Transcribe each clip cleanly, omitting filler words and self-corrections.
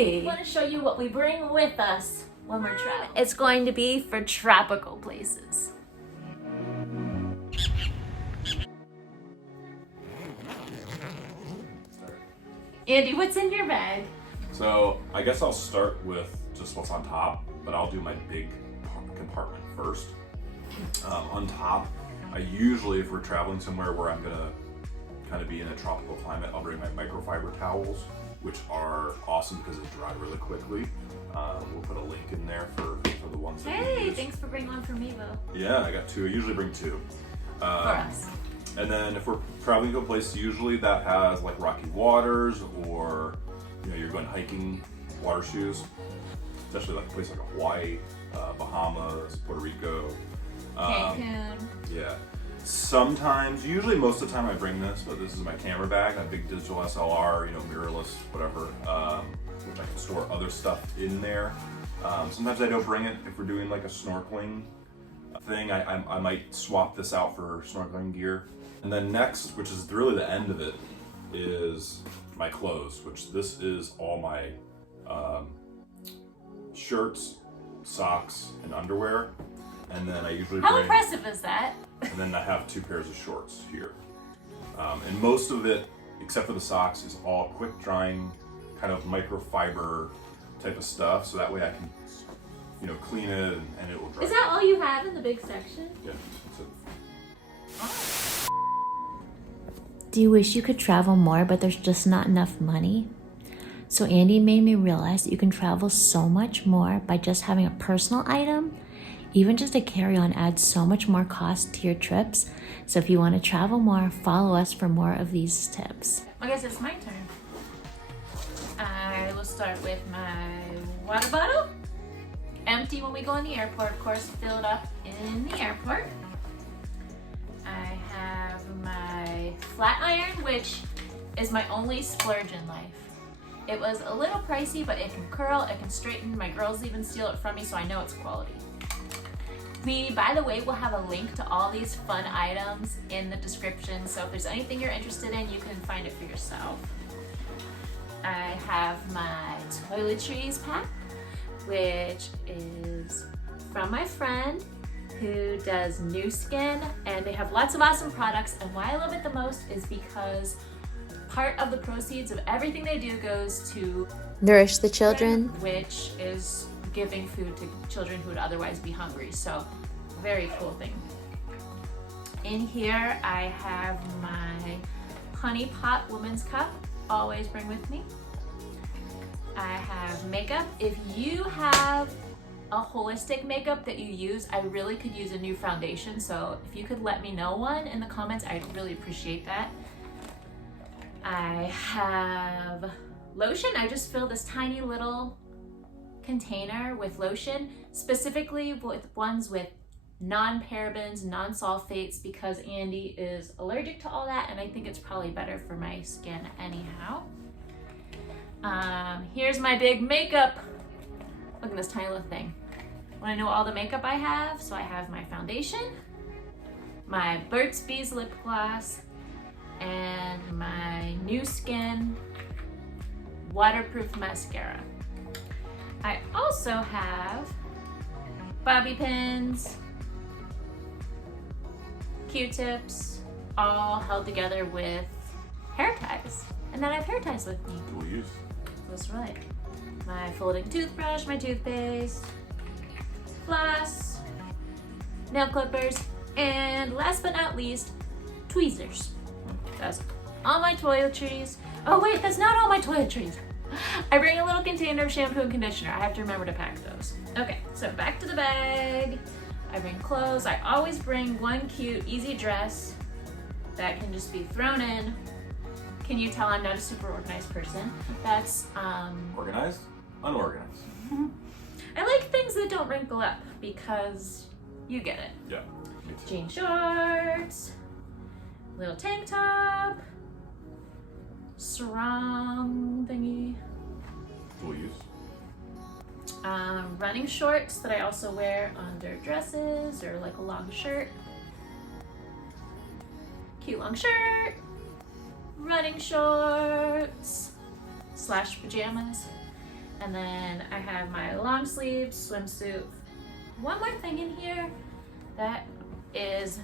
I want to show you what we bring with us when we're traveling. It's going to be for tropical places. Andy, what's in your bag? So I guess I'll start with just what's on top, but I'll do my big compartment first. On top, I usually, if we're traveling somewhere where I'm gonna kind of be in a tropical climate, I'll bring my microfiber towels, which are awesome because they dry really quickly. We'll put a link in there for the ones that we use. Hey, thanks for bringing one for me, Bo. Yeah, I got two. I usually bring two. For us. And then if we're traveling to a place usually that has like rocky waters, or you're going hiking, water shoes, especially like a place like Hawaii, Bahamas, Puerto Rico. Cancun. Yeah. Sometimes, usually most of the time I bring this, but this is my camera bag, a big digital SLR, mirrorless, whatever, which I can store other stuff in there. Sometimes I don't bring it if we're doing like a snorkeling thing. I might swap this out for snorkeling gear. And then next, which is really the end of it, is my clothes, which this is all my shirts, socks, and underwear. And then I usually How bring... impressive is that? And then I have 2 pairs of shorts here. And most of it, except for the socks, is all quick drying, kind of microfiber type of stuff. So that way I can, clean it and it will dry. Is that all you have in the big section? Yeah, that's it. Do you wish you could travel more, but there's just not enough money? So Andy made me realize that you can travel so much more by just having a personal item. Even just a carry-on adds so much more cost to your trips. So if you want to travel more, follow us for more of these tips. I guess it's my turn. I will start with my water bottle. Empty when we go in the airport, of course, fill it up in the airport. I have my flat iron, which is my only splurge in life. It was a little pricey, but it can curl, it can straighten. My girls even steal it from me, so I know it's quality. We, by the way, will have a link to all these fun items in the description, so if there's anything you're interested in, you can find it for yourself. I have my toiletries pack, which is from my friend who does Nu Skin, and they have lots of awesome products, and why I love it the most is because part of the proceeds of everything they do goes to Nourish the children. which is giving food to children who would otherwise be hungry. So, very cool thing. In here, I have my Honey Pot Women's Cup, always bring with me. I have makeup. If you have a holistic makeup that you use, I really could use a new foundation. So if you could let me know one in the comments, I'd really appreciate that. I have lotion. I just fill this tiny little container with lotion, specifically with ones with non-parabens, non-sulfates, because Andy is allergic to all that, and I think it's probably better for my skin anyhow. Here's my big makeup. Look at this tiny little thing. Want to know all the makeup I have? So I have my foundation, my Burt's Bees lip gloss, and my Nu Skin waterproof mascara. I also have bobby pins, Q-tips, all held together with hair ties. And then I have hair ties with me. Dual use. That's right. My folding toothbrush, my toothpaste, floss, nail clippers, and last but not least, tweezers. That's all my toiletries. Oh wait, that's not all my toiletries. I bring a little container of shampoo and conditioner. I have to remember to pack those. Okay, so back to the bag. I bring clothes. I always bring one cute, easy dress that can just be thrown in. Can you tell I'm not a super organized person? That's, Organized? Unorganized. I like things that don't wrinkle up because you get it. Yeah, me too. Jean shorts, little tank top, sarong thingy, Dual use. running shorts that I also wear under dresses or like a long shirt. Cute long shirt, running shorts / pajamas, And then I have my long sleeve swimsuit. One more thing in here that is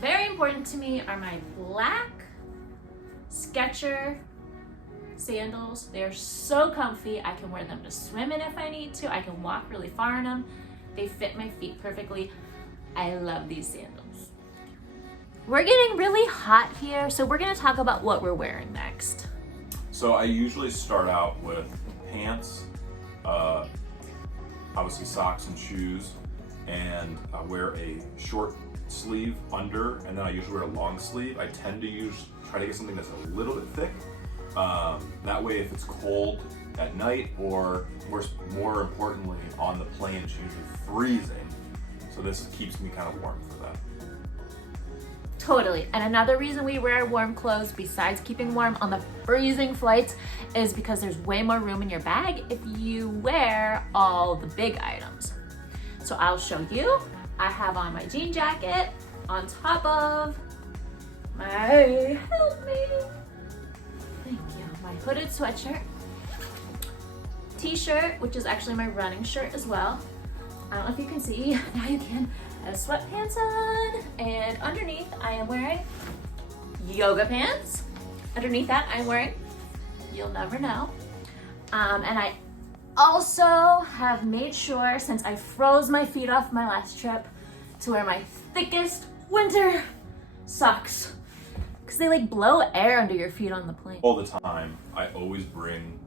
very important to me are my black Skechers sandals. They're so comfy. I can wear them to swim in if I need to. I can walk really far in them. They fit my feet perfectly. I love these sandals. We're getting really hot here, so we're gonna talk about what we're wearing next. So I usually start out with pants, obviously socks and shoes, and I wear a short sleeve under, and then I usually wear a long sleeve. I tend to try to get something that's a little bit thick. That way, if it's cold at night, or more importantly, on the plane, it's usually freezing. So this keeps me kind of warm for that. Totally. And another reason we wear warm clothes besides keeping warm on the freezing flights is because there's way more room in your bag if you wear all the big items. So I'll show you. I have on my jean jacket on top of my, help me, thank you, my hooded sweatshirt, t-shirt, which is actually my running shirt as well. I don't know if you can see, now you can. I have sweatpants on, and underneath I am wearing yoga pants. Underneath that I'm wearing, you'll never know. And I also have made sure, since I froze my feet off my last trip, to wear my thickest winter socks, because they like blow air under your feet on the plane. All the time, I always bring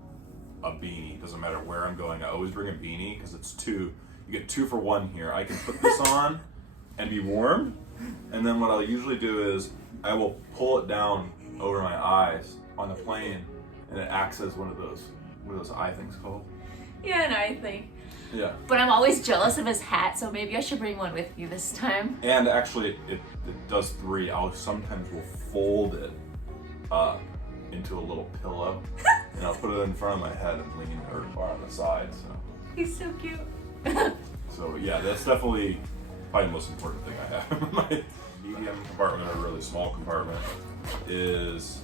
a beanie. Doesn't matter where I'm going, I always bring a beanie because it's two. You get 2 for 1 here. I can put this on and be warm, and then what I'll usually do is I will pull it down over my eyes on the plane, and it acts as one of those eye things called. Yeah, and I think. Yeah. But I'm always jealous of his hat, so maybe I should bring one with you this time. And actually, it does 3. I'll sometimes will fold it up into a little pillow, and I'll put it in front of my head and lean or on the side. So. He's so cute. So yeah, that's definitely probably the most important thing I have in my medium compartment or really small compartment is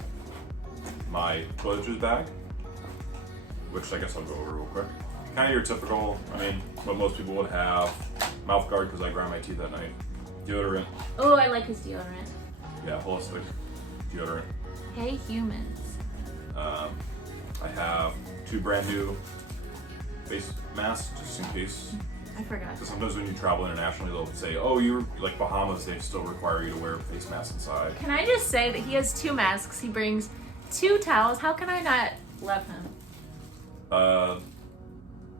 my toiletries bag, which I guess I'll go over real quick. Kind of your typical, what most people would have. Mouth guard because I grind my teeth at night. Deodorant. Oh, I like his deodorant. Yeah, holistic deodorant. Hey, humans. I have 2 brand new face masks just in case. I forgot. Because sometimes when you travel internationally, they'll say, "Oh, you're like Bahamas. They still require you to wear a face mask inside." Can I just say that he has 2 masks? He brings 2 towels. How can I not love him?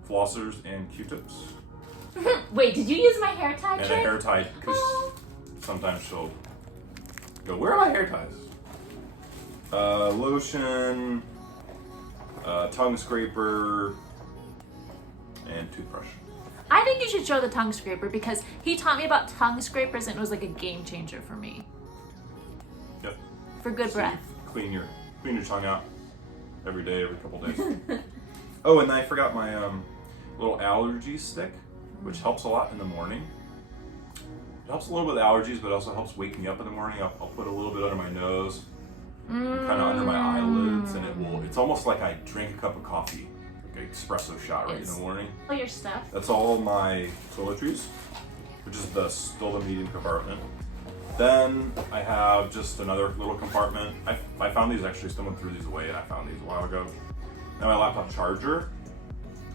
Flossers and Q-tips. Wait, did you use my hair tie And trick? a hair tie, because sometimes she'll go, "Where are my hair ties?" Lotion, tongue scraper, and toothbrush. I think you should show the tongue scraper because he taught me about tongue scrapers and it was like a game changer for me. Yep. For good So breath. Clean your tongue out every day, every couple days. Oh, and I forgot my little allergy stick, which helps a lot in the morning. It helps a little with allergies, but it also helps wake me up in the morning. I'll put a little bit under my nose, kind of under my eyelids, and it's almost like I drank a cup of coffee, like an espresso shot right in the morning. All your stuff. That's all my toiletries, which is still the medium compartment. Then I have just another little compartment. I found these actually, someone threw these away and I found these a while ago. Now my laptop charger.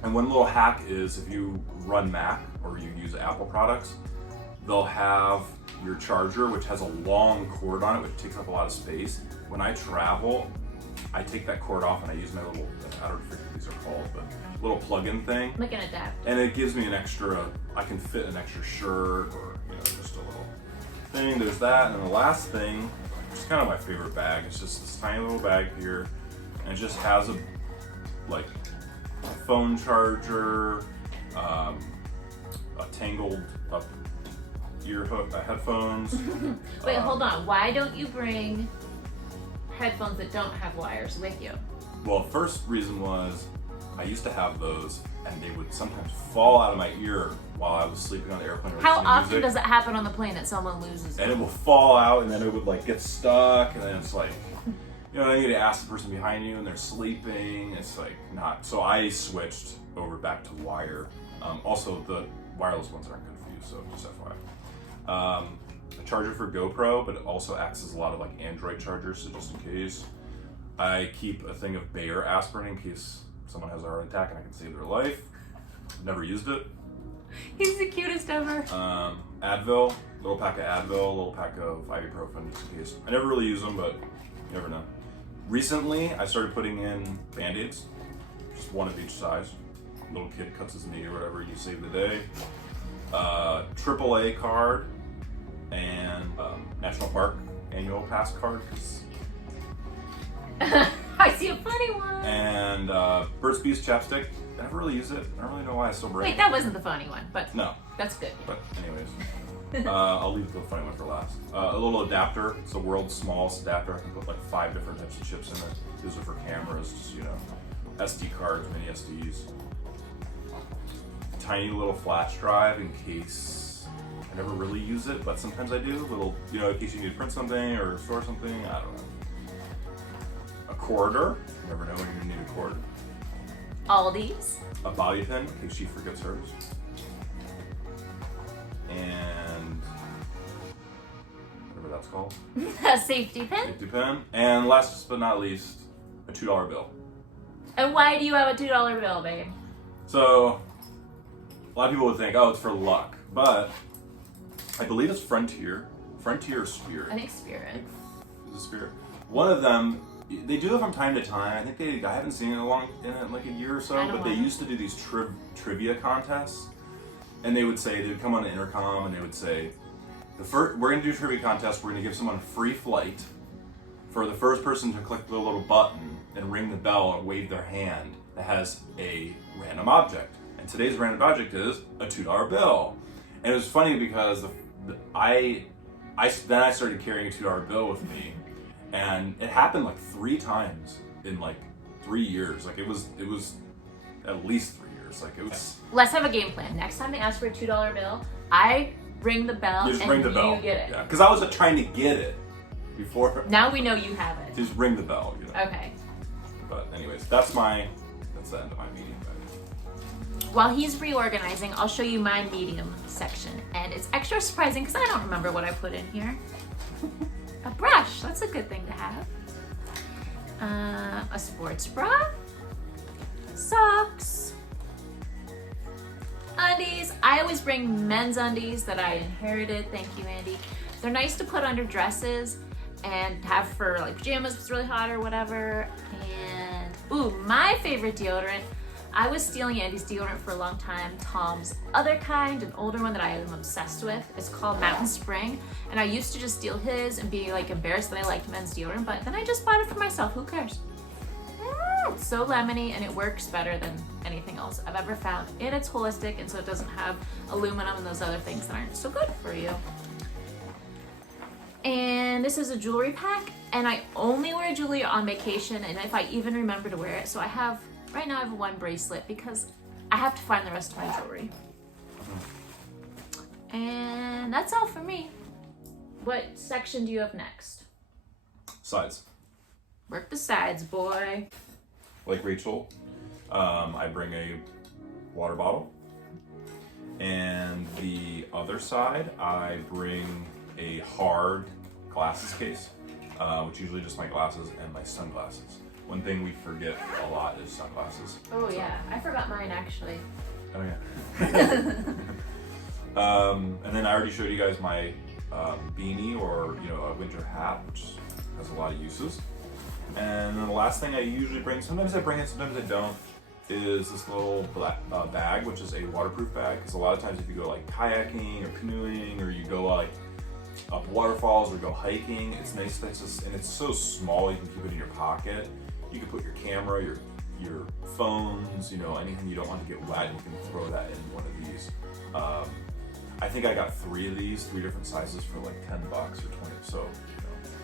And one little hack is if you run Mac or you use Apple products, they'll have your charger, which has a long cord on it, which takes up a lot of space. When I travel, I take that cord off and I use my little, I don't know what these are called, but little plug-in thing. Like an adapter. And it gives me an extra, I can fit an extra shirt or, just a little thing. There's that. And then the last thing, which is kind of my favorite bag, it's just this tiny little bag here. And it just has a phone charger, a tangled up ear hook, headphones. Wait, hold on. Why don't you bring headphones that don't have wires with you? Well, first reason was I used to have those and they would sometimes fall out of my ear while I was sleeping on the airplane. Or How listening to often music. does it happen on the plane that someone loses And it? it will fall out and then it would get stuck and then it's you know, you need to ask the person behind you and they're sleeping. It's like not. So I switched over back to wire. Also, the wireless ones aren't good for you, so just FYI. A charger for GoPro, but it also acts as a lot of like Android chargers, so just in case. I keep a thing of Bayer aspirin in case someone has a heart attack and I can save their life. Never used it. He's the cutest ever. Advil, little pack of Advil, little pack of ibuprofen just in case. I never really use them, but you never know. Recently, I started putting in Band-Aids, just one of each size. Little kid cuts his knee or whatever, you save the day. AAA card and National Park annual pass card. I see a funny one. And Burt's Bees chapstick. I never really use it. I don't really know why I still bring Wait, it. that wasn't the funny one, but No. that's good. But anyways, I'll leave the funny one for last. A little adapter. It's the world's smallest adapter. I can put like 5 different types of chips in it. Use it for cameras, just, you know, SD cards, mini SDs. Tiny little flash drive in case I never really use it, but sometimes I do. Little, you know, in case you need to print something or store something. I don't know. A quarter. You never know when you're gonna need a quarter. Aldi's. A bobby pin in case she forgets hers. And whatever that's called. A safety pin. Safety pin. And last but not least, a $2 bill. And why do you have a $2 bill, babe? So a lot of people would think, oh, it's for luck. But I believe it's Frontier or Spirit. I think Spirit. Is it Spirit? One of them, they do it from time to time. I think I haven't seen it in like a year or so, but they used to do these trivia contests. And they would say, they would come on the intercom and they would say, we're gonna do a trivia contest, we're gonna give someone a free flight for the first person to click the little button and ring the bell or wave their hand that has a random object. And today's random object is a $2 bill. And it was funny because then I started carrying a $2 bill with me, and it happened like 3 times in like 3 years. Like it was at least 3 years. Like it was. Let's have a game plan. Next time they ask for a $2 bill, I ring the bell You just and ring the bell. you get it. Yeah, because I was trying to get it before. Now we know you have it. Just ring the bell, you know. Okay. But anyways, that's the end of my meeting. While he's reorganizing, I'll show you my medium section. And it's extra surprising because I don't remember what I put in here. A brush, that's a good thing to have. A sports bra. Socks. Undies. I always bring men's undies that I inherited. Thank you, Andy. They're nice to put under dresses and have for like pajamas if it's really hot or whatever. And, ooh, my favorite deodorant. I was stealing Andy's deodorant for a long time. Tom's other kind, an older one that I am obsessed with, is called Mountain Spring. And I used to just steal his and be like embarrassed that I liked men's deodorant, but then I just bought it for myself. Who cares? It's so lemony and it works better than anything else I've ever found. And it's holistic, and so it doesn't have aluminum and those other things that aren't so good for you. And this is a jewelry pack, and I only wear jewelry on vacation, and if I even remember to wear it. So right now I have 1 bracelet because I have to find the rest of my jewelry. And that's all for me. What section do you have next? Sides. Work the sides, boy. Like Rachel, I bring a water bottle. And the other side, I bring a hard glasses case, which is usually just my glasses and my sunglasses. One thing we forget a lot is sunglasses. Oh yeah, I forgot mine actually. Oh yeah. And then I already showed you guys my beanie, or a winter hat, which has a lot of uses. And then the last thing I usually bring, sometimes I bring it, sometimes I don't, is this little black bag, which is a waterproof bag. Because a lot of times if you go like kayaking or canoeing, or you go like up waterfalls or go hiking, it's nice that it's so small you can keep it in your pocket. You can put your camera, your phones, anything you don't want to get wet, you can throw that in one of these. I think I got 3 of these, 3 different sizes for like $10 or 20. So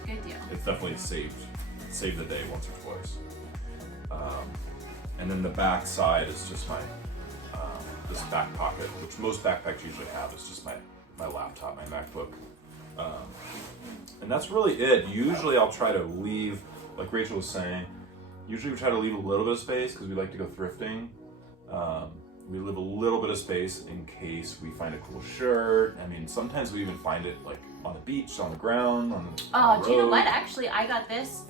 Good deal. it's definitely saved the day once or twice. And then the back side is just my this back pocket, which most backpacks usually have. It's just my laptop, my MacBook. And that's really it. Usually I'll try to leave like Rachel was saying, usually we try to leave a little bit of space because we like to go thrifting. We leave a little bit of space in case we find a cool shirt. I mean, sometimes we even find it like on the beach, on the ground, on the Oh, road. do you know what? Actually, I got this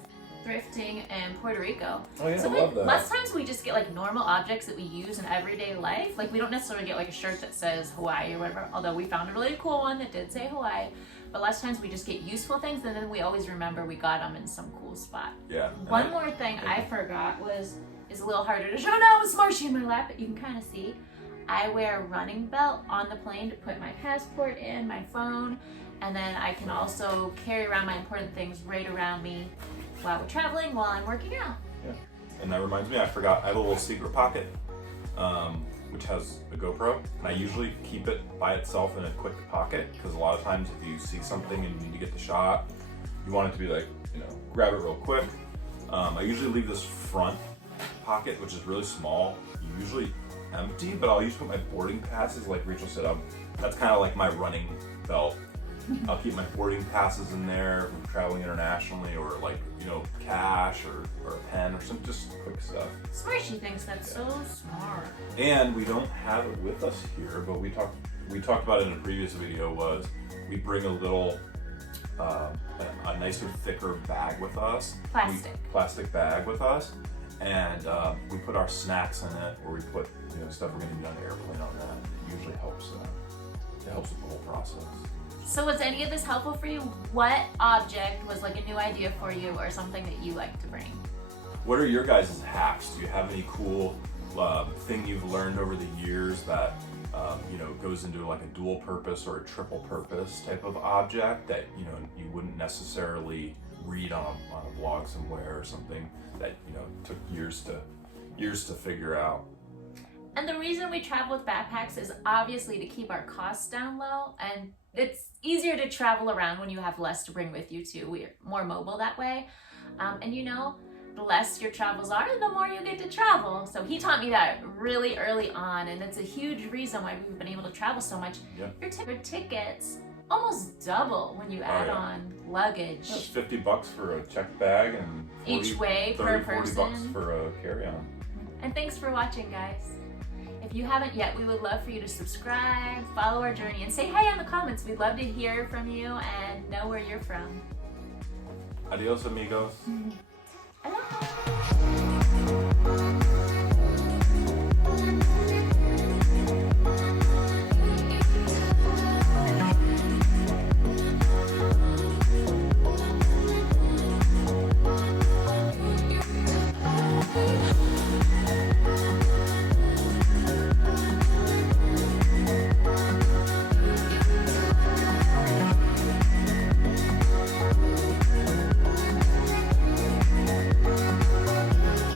thrifting in Puerto Rico. Oh yeah, So I love that. lots of times we just get like normal objects that we use in everyday life. Like we don't necessarily get like a shirt that says Hawaii or whatever, although we found a really cool one that did say Hawaii. But lots of times we just get useful things and then we always remember we got them in some cool spot. Yeah. and One I- more thing I forgot is a little harder to show now with Smarshy in my lap, but you can kind of see. I wear a running belt on the plane to put my passport in, my phone, and then I can also carry around my important things right around me while we're traveling, while I'm working out. And that reminds me, I forgot, I have a little secret pocket, which has a GoPro, and I usually keep it by itself in a quick pocket, because a lot of times if you see something and you need to get the shot, you want it to be like, grab it real quick. I usually leave this front pocket, which is really small, usually empty, but I'll usually put my boarding passes, like Rachel said, that's kind of like my running belt. I'll keep my boarding passes in there if I'm traveling internationally, or like, cash or a pen or some just quick stuff. Smarshy thinks that's so smart. And we don't have it with us here, but we talked about it in a previous video, was we bring a little, a nicer, thicker bag with us. Plastic bag with us. And we put our snacks in it, or we put stuff we're gonna need on the airplane on that. It usually helps. It helps with the whole process. So was any of this helpful for you? What object was like a new idea for you or something that you like to bring? What are your guys' hacks? Do you have any cool thing you've learned over the years that goes into like a dual purpose or a triple purpose type of object that you wouldn't necessarily read on a blog somewhere, or something that took years to figure out? And the reason we travel with backpacks is obviously to keep our costs down low, and it's easier to travel around when you have less to bring with you too. We're more mobile that way. And the less your travels are, the more you get to travel. So he taught me that really early on, and it's a huge reason why we've been able to travel so much. Yeah. Your tickets almost double when you add yeah. on luggage. That's $50 for a checked bag, and 40, Each way 30, per person. $40 for a carry-on. And thanks for watching, guys. If you haven't yet, we would love for you to subscribe, follow our journey, and say hey in the comments. We'd love to hear from you and know where you're from. Adios, amigos.